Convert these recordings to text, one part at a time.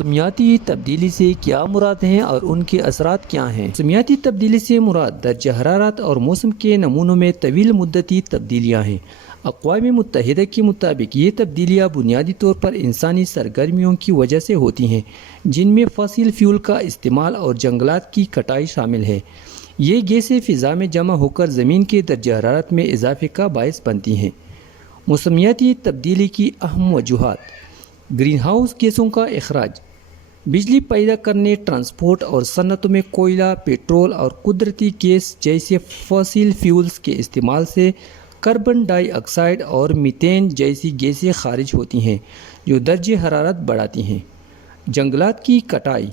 موسمیاتی تبدیلی سے کیا مراد ہیں اور ان کے اثرات کیا ہیں؟ موسمیاتی تبدیلی سے مراد درجہ حرارت اور موسم کے نمونوں میں طویل مدتی تبدیلیاں ہیں۔ اقوام متحدہ کے مطابق یہ تبدیلیاں بنیادی طور پر انسانی سرگرمیوں کی وجہ سے ہوتی ہیں، جن میں فاسل فیول کا استعمال اور جنگلات کی کٹائی شامل ہے۔ یہ گیسیں فضا میں جمع ہو کر زمین کے درجہ حرارت میں اضافے کا باعث بنتی ہیں۔ موسمیاتی تبدیلی کی اہم وجوہات: گرین ہاؤس گیسوں کا اخراج، بجلی پیدا کرنے، ٹرانسپورٹ اور صنعتوں میں کوئلہ، پیٹرول اور قدرتی گیس جیسے فاسل فیولز کے استعمال سے کاربن ڈائی آکسائیڈ اور میتین جیسی گیسیں خارج ہوتی ہیں جو درجہ حرارت بڑھاتی ہیں۔ جنگلات کی کٹائی،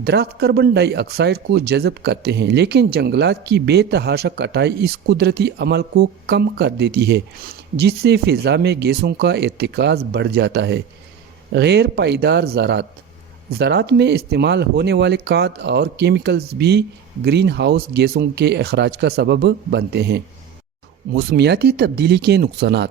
درخت کاربن ڈائی آکسائیڈ کو جذب کرتے ہیں، لیکن جنگلات کی بے تحاشا کٹائی اس قدرتی عمل کو کم کر دیتی ہے، جس سے فضا میں گیسوں کا ارتکاز بڑھ جاتا ہے۔ غیر پائیدار زراعت میں استعمال ہونے والے کھاد اور کیمیکلز بھی گرین ہاؤس گیسوں کے اخراج کا سبب بنتے ہیں۔ موسمیاتی تبدیلی کے نقصانات: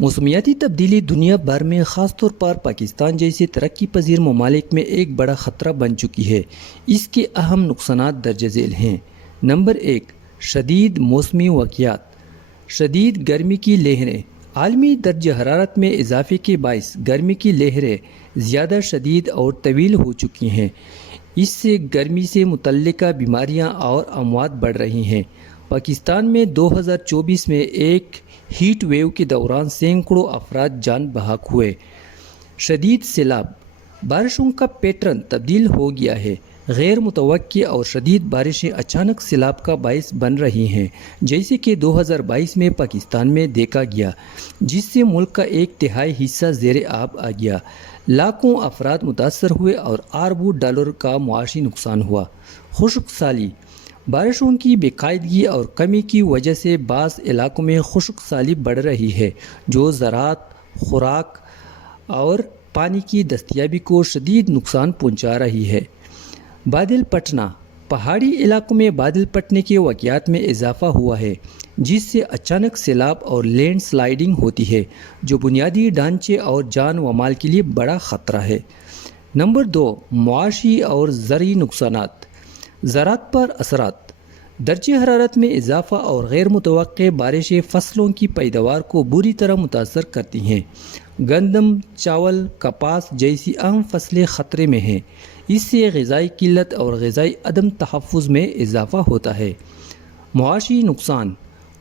موسمیاتی تبدیلی دنیا بھر میں، خاص طور پر پاکستان جیسے ترقی پذیر ممالک میں ایک بڑا خطرہ بن چکی ہے۔ اس کے اہم نقصانات درج ذیل ہیں۔ نمبر 1، شدید موسمی واقعات۔ شدید گرمی کی لہریں: عالمی درجہ حرارت میں اضافے کے باعث گرمی کی لہریں زیادہ شدید اور طویل ہو چکی ہیں۔ اس سے گرمی سے متعلقہ بیماریاں اور اموات بڑھ رہی ہیں۔ پاکستان میں 2024 میں ایک ہیٹ ویو کے دوران سینکڑوں افراد جان بحق ہوئے۔ شدید سیلاب: بارشوں کا پیٹرن تبدیل ہو گیا ہے۔ غیر متوقع اور شدید بارشیں اچانک سیلاب کا باعث بن رہی ہیں، جیسے کہ 2022 میں پاکستان میں دیکھا گیا، جس سے ملک کا 1/3 حصہ زیر آب آ گیا۔ لاکھوں افراد متاثر ہوئے اور اربوں ڈالر کا معاشی نقصان ہوا۔ خشک سالی: بارشوں کی بے قاعدگی اور کمی کی وجہ سے بعض علاقوں میں خشک سالی بڑھ رہی ہے، جو زراعت، خوراک اور پانی کی دستیابی کو شدید نقصان پہنچا رہی ہے۔ بادل پھٹنا: پہاڑی علاقوں میں بادل پھٹنے کے واقعات میں اضافہ ہوا ہے، جس سے اچانک سیلاب اور لینڈ سلائڈنگ ہوتی ہے، جو بنیادی ڈھانچے اور جان و مال کے لیے بڑا خطرہ ہے۔ نمبر 2، معاشی اور زرعی نقصانات۔ زراعت پر اثرات: درجہ حرارت میں اضافہ اور غیر متوقع بارشیں فصلوں کی پیداوار کو بری طرح متاثر کرتی ہیں۔ گندم، چاول، کپاس جیسی اہم فصلیں خطرے میں ہیں۔ اس سے غذائی قلت اور غذائی عدم تحفظ میں اضافہ ہوتا ہے۔ معاشی نقصان: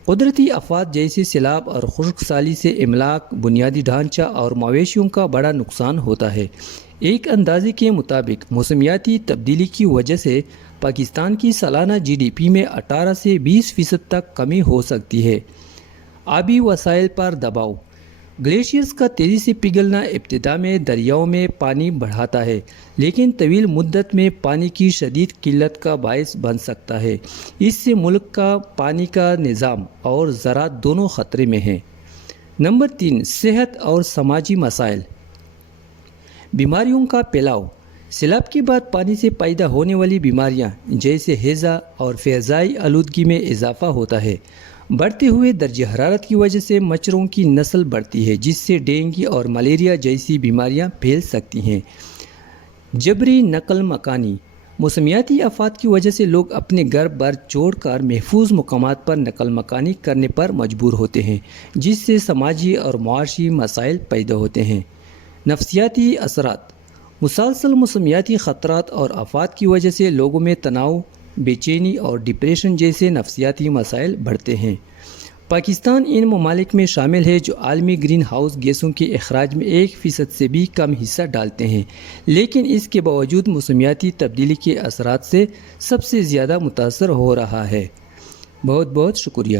قدرتی آفات جیسے سیلاب اور خشک سالی سے املاک، بنیادی ڈھانچہ اور مویشیوں کا بڑا نقصان ہوتا ہے۔ ایک اندازے کے مطابق موسمیاتی تبدیلی کی وجہ سے پاکستان کی سالانہ GDP میں 18 سے 20% تک کمی ہو سکتی ہے۔ آبی وسائل پر دباؤ: گلیشیئرز کا تیزی سے پگھلنا ابتدا میں دریاؤں میں پانی بڑھاتا ہے، لیکن طویل مدت میں پانی کی شدید قلت کا باعث بن سکتا ہے۔ اس سے ملک کا پانی کا نظام اور زراعت دونوں خطرے میں ہیں۔ نمبر 3، صحت اور سماجی مسائل۔ بیماریوں کا پھیلاؤ: سیلاب کے بعد پانی سے پیدا ہونے والی بیماریاں جیسے ہیضہ اور فضائی آلودگی میں اضافہ ہوتا ہے۔ بڑھتے ہوئے درجہ حرارت کی وجہ سے مچھروں کی نسل بڑھتی ہے، جس سے ڈینگی اور ملیریا جیسی بیماریاں پھیل سکتی ہیں۔ جبری نقل مکانی: موسمیاتی آفات کی وجہ سے لوگ اپنے گھر بار چھوڑ کر محفوظ مقامات پر نقل مکانی کرنے پر مجبور ہوتے ہیں، جس سے سماجی اور معاشی مسائل پیدا ہوتے ہیں۔ نفسیاتی اثرات: مسلسل موسمیاتی خطرات اور آفات کی وجہ سے لوگوں میں تناؤ، بے چینی اور ڈپریشن جیسے نفسیاتی مسائل بڑھتے ہیں۔ پاکستان ان ممالک میں شامل ہے جو عالمی گرین ہاؤس گیسوں کے اخراج میں 1% سے بھی کم حصہ ڈالتے ہیں، لیکن اس کے باوجود موسمیاتی تبدیلی کے اثرات سے سب سے زیادہ متاثر ہو رہا ہے۔ بہت بہت شکریہ۔